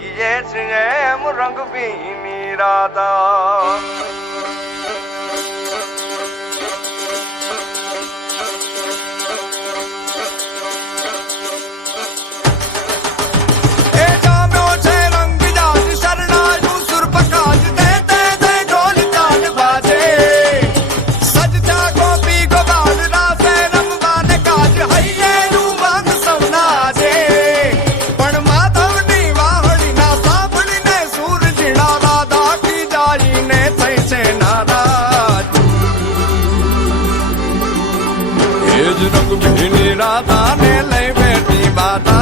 किए एम रंग बीनी राधा रंग बीनी राधा ने लई बैठी बाधा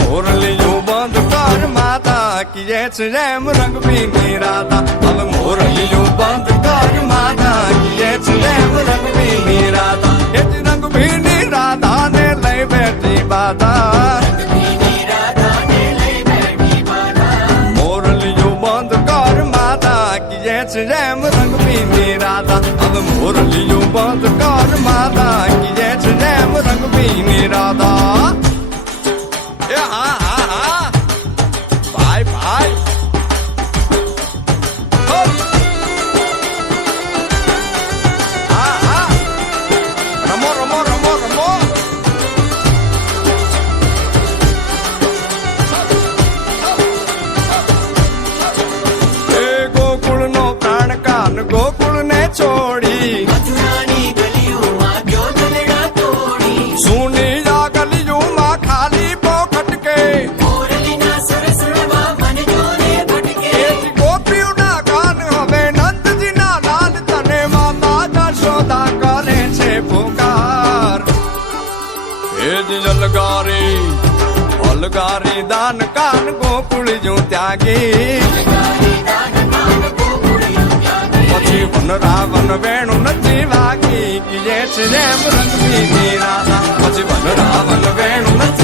मोरलियों बंद कर माता किए एम रंग बीनी राधा अब मोरलियों बंद कर माता किए एम रंग बीनी राधा रंग बीनी राधा ने लई बैठी बाधा मोरलियों बंद कर माता किए एम रंग बीनी राधा अब मोरलियों बंद कर माता किए एम रंग बीनी राधा हाँ हाँ हाँ भाई भाई हाँ हाँ रमो रमो रमो रमो गोकुल नो प्राण कान गोकुल ने छोड़ी सुनी जा गलियों माँ खाली पोखट के गोपियों ना कान हवे नंद जी ना लाल तने माता जशोदा करे छे पुकार अलगारी दान कान गोकुल जो त्यागी પછી વન રાવણ વેણુ નથી વાગી કિએ એમ રંગ બીની રાધા પછી વન રાવણ વેણુ નથી